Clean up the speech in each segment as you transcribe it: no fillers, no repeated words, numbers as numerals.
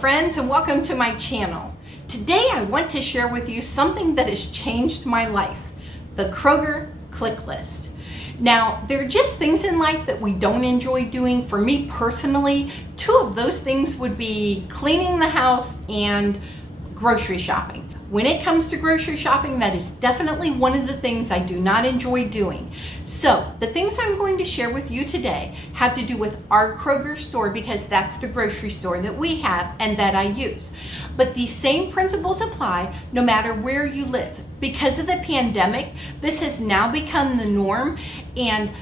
friends, and welcome to my channel. Today I want to share with you something that has changed my life, the Kroger click list. Now, there are just things in life that we don't enjoy doing. For me personally, two of those things would be cleaning the house and grocery shopping. When it comes to grocery shopping, that is definitely one of the things I do not enjoy doing. So the things I'm going to share with you today have to do with our Kroger store because that's the grocery store that we have and that I use. But these same principles apply no matter where you live. Because of the pandemic, this has now become the norm and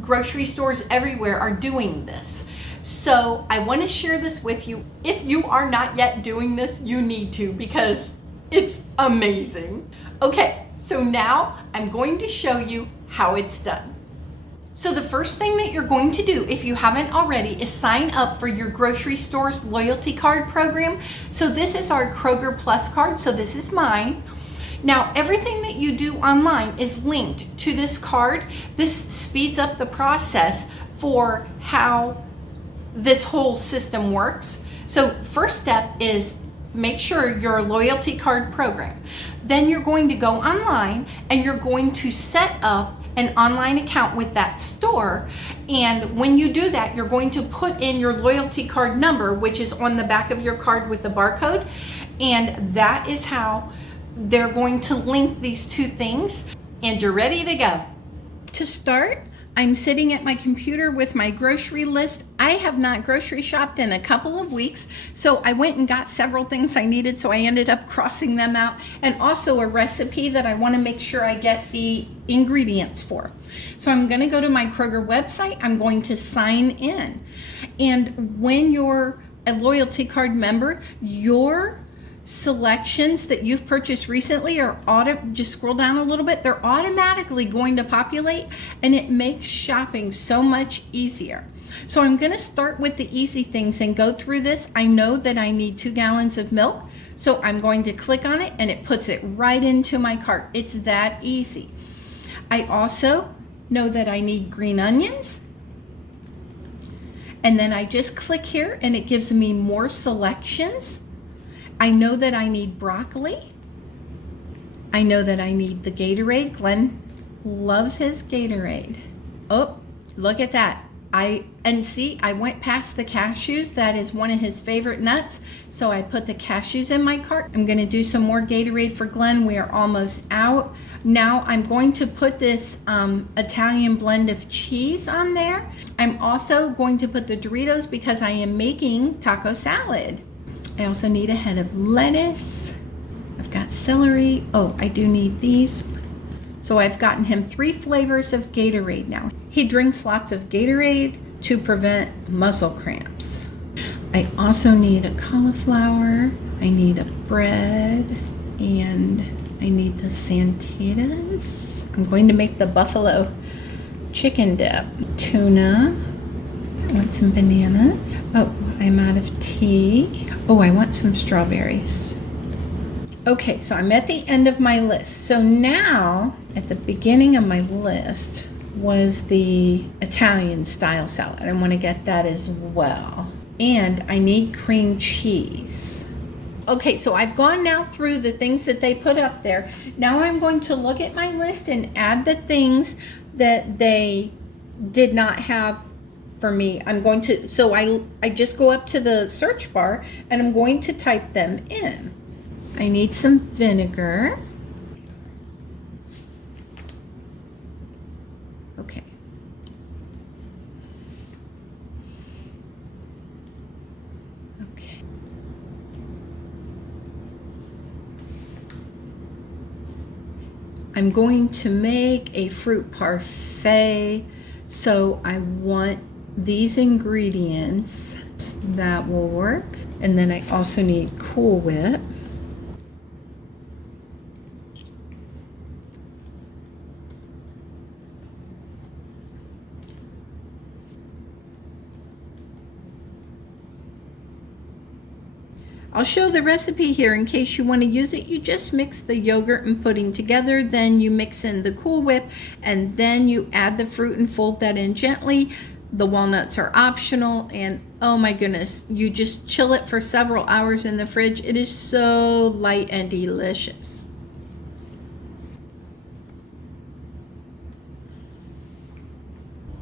grocery stores everywhere are doing this. So I want to share this with you. If you are not yet doing this, you need to because it's amazing. Okay, so now I'm going to show you how it's done. So the first thing that you're going to do, if you haven't already, is sign up for your grocery store's loyalty card program. So this is our Kroger Plus card, so this is mine. Now, everything that you do online is linked to this card. This speeds up the process for how this whole system works. So first step is make sure you're a loyalty card program. Then you're going to go online and you're going to set up an online account with that store. And when you do that, you're going to put in your loyalty card number, which is on the back of your card with the barcode. And that is how they're going to link these two things. And you're ready to go. To start, I'm sitting at my computer with my grocery list. I have not grocery shopped in a couple of weeks, so I went and got several things I needed, so I ended up crossing them out, and also a recipe that I want to make sure I get the ingredients for. So I'm going to go to my Kroger website. I'm going to sign in. And when you're a loyalty card member, your selections that you've purchased recently are just scroll down a little bit, they're automatically going to populate, and it makes shopping so much easier. So I'm going to start with the easy things and go through this. I know that I need 2 gallons of milk, so I'm going to click on it and it puts it right into my cart. It's that easy. I also know that I need green onions, and then I just click here and it gives me more selections. I know that I need broccoli. I know that I need the Gatorade. Glenn loves his Gatorade. Oh, look at that. I went past the cashews. That is one of his favorite nuts. So I put the cashews in my cart. I'm going to do some more Gatorade for Glenn. We are almost out. Now I'm going to put this Italian blend of cheese on there. I'm also going to put the Doritos because I am making taco salad. I also need a head of lettuce. I've got celery. Oh, I do need these. So I've gotten him 3 flavors of Gatorade now. He drinks lots of Gatorade to prevent muscle cramps. I also need a cauliflower. I need a bread. And I need the Santitas. I'm going to make the buffalo chicken dip. Tuna. I want some bananas. Oh, I'm out of tea. Oh, I want some strawberries. Okay, so I'm at the end of my list. So now, at the beginning of my list was the Italian style salad. I want to get that as well. And I need cream cheese. Okay, so I've gone now through the things that they put up there. Now I'm going to look at my list and add the things that they did not have for me. I'm going to, so I just go up to the search bar and I'm going to type them in. I need some vinegar. Okay. Okay. I'm going to make a fruit parfait, so I want these ingredients. That will work. And then I also need Cool Whip. I'll show the recipe here in case you want to use it. You just mix the yogurt and pudding together, then you mix in the Cool Whip, and then you add the fruit and fold that in gently. The walnuts are optional, and oh my goodness, you just chill it for several hours in the fridge. It is so light and delicious.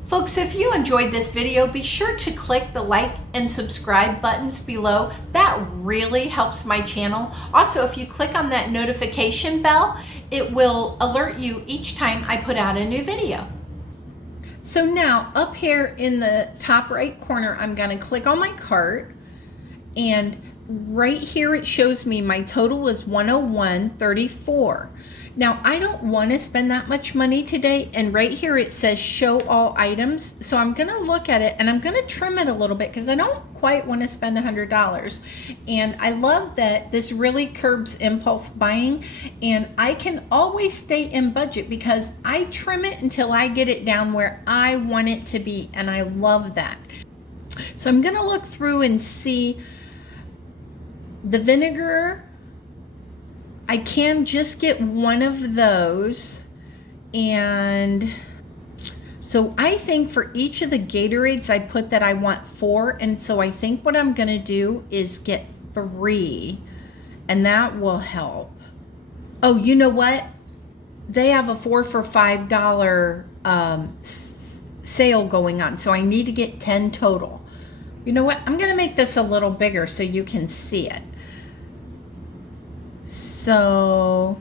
Folks, if you enjoyed this video, be sure to click the like and subscribe buttons below. That really helps my channel. Also, if you click on that notification bell, it will alert you each time I put out a new video. So now up here in the top right corner, I'm going to click on my cart, and right here it shows me my total is $101.34. Now I don't want to spend that much money today, and right here it says show all items. So I'm going to look at it and I'm going to trim it a little bit because I don't quite want to spend $100. And I love that this really curbs impulse buying, and I can always stay in budget because I trim it until I get it down where I want it to be, and I love that. So I'm going to look through and see the vinegar. I can just get one of those, and so I think for each of the Gatorades I put that I want 4, and so I think what I'm going to do is get 3, and that will help. Oh, you know what? They have a 4 for $5 sale going on, so I need to get 10 total. You know what? I'm going to make this a little bigger so you can see it. So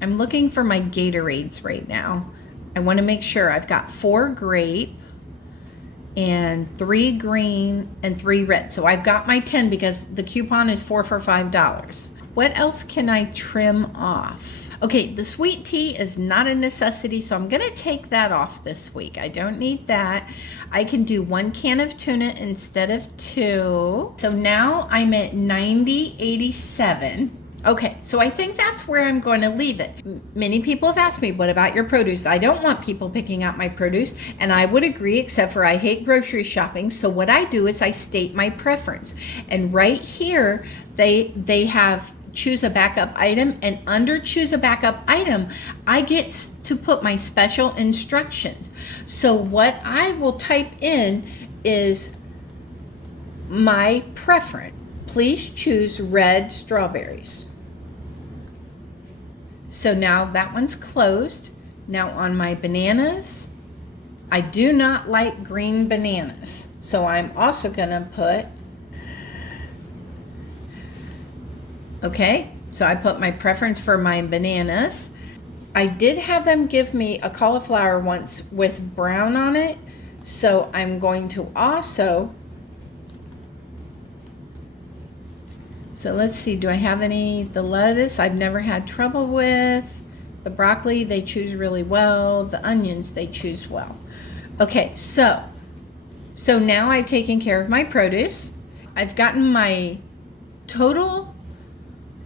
I'm looking for my Gatorades right now. I want to make sure I've got 4 grape and 3 green and 3 red. So I've got my 10 because the coupon is 4 for $5. What else can I trim off? Okay, the sweet tea is not a necessity, so I'm going to take that off this week. I don't need that. I can do 1 can of tuna instead of 2. So now I'm at $90.87. Okay, so I think that's where I'm going to leave it. Many people have asked me, what about your produce? I don't want people picking out my produce, and I would agree, except for I hate grocery shopping. So what I do is I state my preference. And right here, they have choose a backup item, and under choose a backup item, I get to put my special instructions. So what I will type in is my preference. Please choose red strawberries. So now that one's closed. Now on my bananas, I do not like green bananas. So I'm also gonna put, okay, so I put my preference for my bananas. I did have them give me a cauliflower once with brown on it. So I'm going to also, so let's see, do I have any? The lettuce I've never had trouble with. The broccoli, they choose really well. The onions, they choose well. Okay, so now I've taken care of my produce. I've gotten my total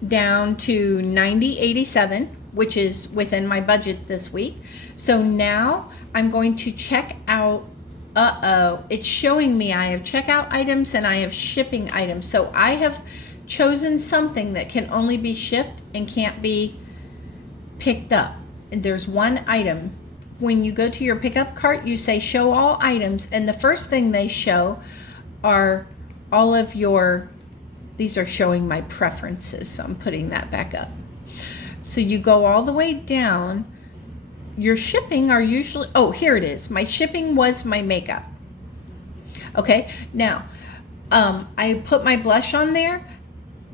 down to $90.87, which is within my budget this week. So now I'm going to check out. It's showing me I have checkout items and I have shipping items. So I have chosen something that can only be shipped and can't be picked up. And there's one item. When you go to your pickup cart, you say show all items, and the first thing they show are all of your, these are showing my preferences, so I'm putting that back up. So you go all the way down. Your shipping are usually, oh, here it is. My shipping was my makeup. Okay, now I put my blush on there,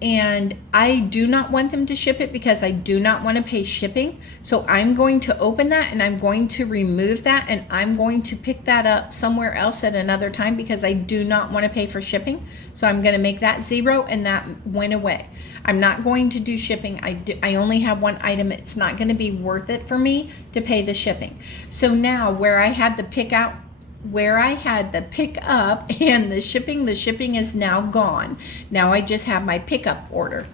and I do not want them to ship it because I do not want to pay shipping. So I'm going to open that and I'm going to remove that, and I'm going to pick that up somewhere else at another time because I do not want to pay for shipping. So I'm going to make that 0, and that went away. I'm not going to do shipping. I only have one item. It's not going to be worth it for me to pay the shipping. So now where I had the pick up and the shipping is now gone. Now I just have my pickup order.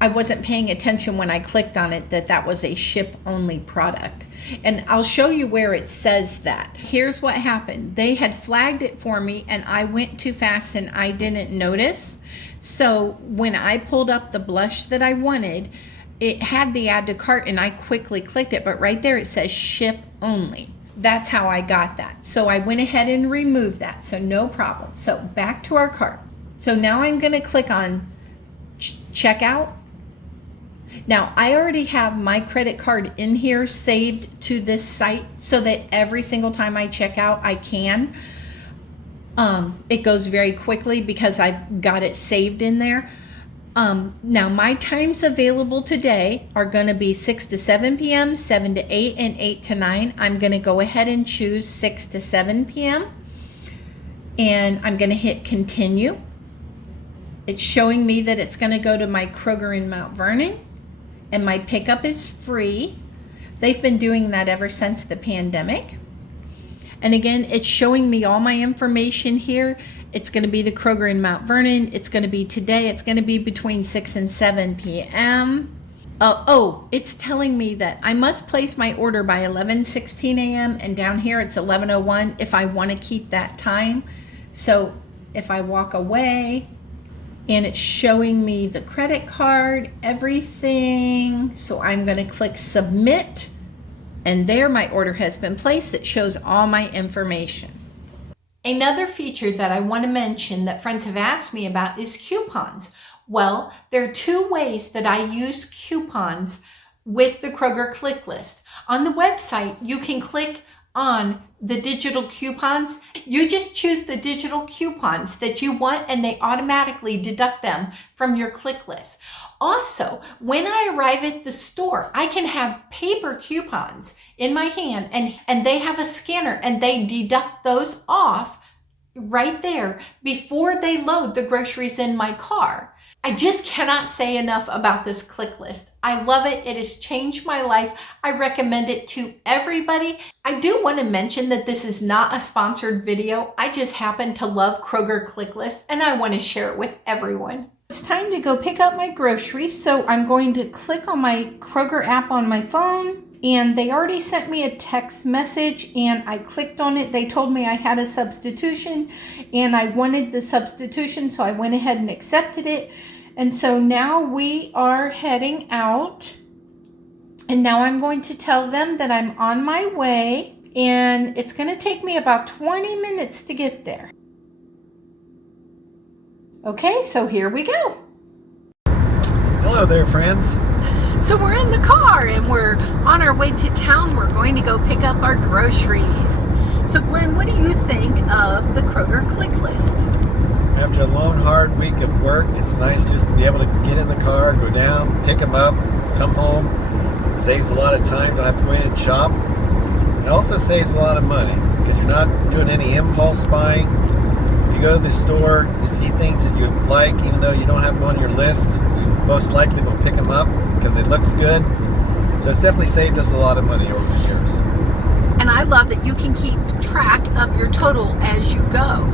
I wasn't paying attention when I clicked on it that was a ship only product. And I'll show you where it says that. Here's what happened. They had flagged it for me and I went too fast and I didn't notice. So when I pulled up the blush that I wanted, it had the add to cart and I quickly clicked it, but right there it says ship only. That's how I got that. So I went ahead and removed that. So no problem. So back to our cart. So now I'm going to click on checkout. Now I already have my credit card in here saved to this site so that every single time I check out, I can. It goes very quickly because I've got it saved in there. Now my times available today are going to be 6 to 7 p.m., 7 to 8, and 8 to 9. I'm going to go ahead and choose 6 to 7 p.m. and I'm going to hit continue. It's showing me that it's going to go to my Kroger in Mount Vernon, and my pickup is free. They've been doing that ever since the pandemic. And again, it's showing me all my information here. It's going to be the Kroger in Mount Vernon. It's going to be today. It's going to be between 6 and 7 p.m. It's telling me that I must place my order by 11:16 a.m. and down here it's 11:01 if I want to keep that time. So if I walk away, and it's showing me the credit card, everything. So I'm going to click submit, and there my order has been placed. It shows all my information. Another feature that I want to mention that friends have asked me about is coupons. Well, there are two ways that I use coupons with the Kroger click list. On the website, you can click on the digital coupons. You just choose the digital coupons that you want and they automatically deduct them from your click list. Also, when I arrive at the store, I can have paper coupons in my hand and they have a scanner and they deduct those off right there before they load the groceries in my car. I just cannot say enough about this click list. I love it. It has changed my life. I recommend it to everybody. I do want to mention that this is not a sponsored video. I just happen to love Kroger click list and I want to share it with everyone. It's time to go pick up my groceries. So I'm going to click on my Kroger app on my phone, and they already sent me a text message and I clicked on it. They told me I had a substitution and I wanted the substitution, so I went ahead and accepted it. And so now we are heading out, and now I'm going to tell them that I'm on my way, and it's going to take me about 20 minutes to get there. Okay, so here we go. Hello there, friends. So we're in the car and we're on our way to town. We're going to go pick up our groceries. So Glenn, what do you think of the Kroger click list? After a long, hard week of work, it's nice just to be able to get in the car, go down, pick them up, come home. Saves a lot of time, don't have to go in and shop. It also saves a lot of money because you're not doing any impulse buying. If you go to the store, you see things that you like, even though you don't have them on your list, you most likely will pick them up because it looks good. So it's definitely saved us a lot of money over the years. And I love that you can keep track of your total as you go,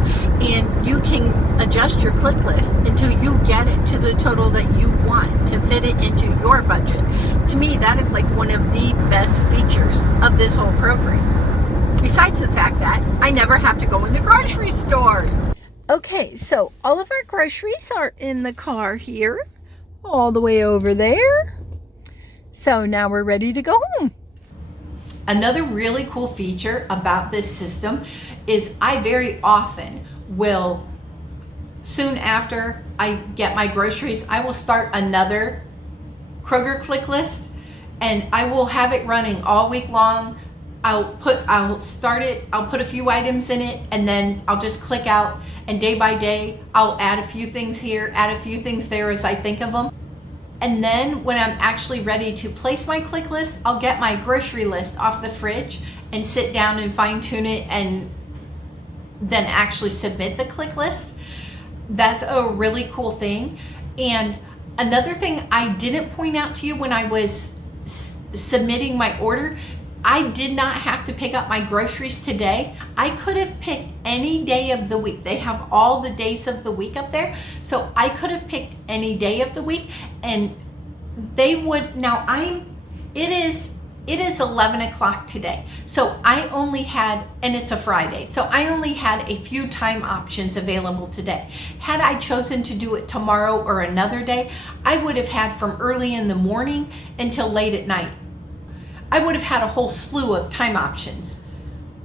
and you can adjust your click list until you get it to the total that you want to fit it into your budget. To me, that is like one of the best features of this whole program. Besides the fact that I never have to go in the grocery store. Okay, so all of our groceries are in the car here, all the way over there. So now we're ready to go home. Another really cool feature about this system is I very often will, soon after I get my groceries, I will start another Kroger click list, and I will have it running all week long. I'll start it, I'll put a few items in it, and then I'll just click out, and day by day I'll add a few things here, add a few things there as I think of them. And then when I'm actually ready to place my click list, I'll get my grocery list off the fridge and sit down and fine tune it and then actually submit the click list. That's a really cool thing. And another thing I didn't point out to you when I was submitting my order, I did not have to pick up my groceries today. I could have picked any day of the week. They have all the days of the week up there. So I could have picked any day of the week, and they would, it is 11 o'clock today. So I only had, and it's a Friday, so I only had a few time options available today. Had I chosen to do it tomorrow or another day, I would have had from early in the morning until late at night. I would have had a whole slew of time options.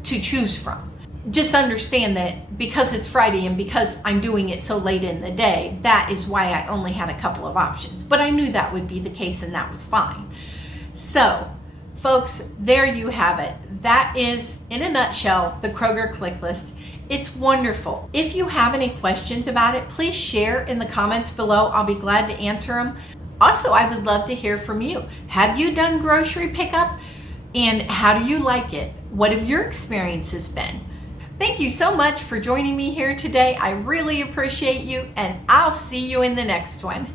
to choose from. Just understand that because it's Friday and because I'm doing it so late in the day, that is why I only had a couple of options. But I knew that would be the case, and that was fine. So, folks, there you have it. That is, in a nutshell, the Kroger click list. It's wonderful. If you have any questions about it, please share in the comments below. I'll be glad to answer them. Also, I would love to hear from you. Have you done grocery pickup? And how do you like it? What have your experiences been? Thank you so much for joining me here today. I really appreciate you, and I'll see you in the next one.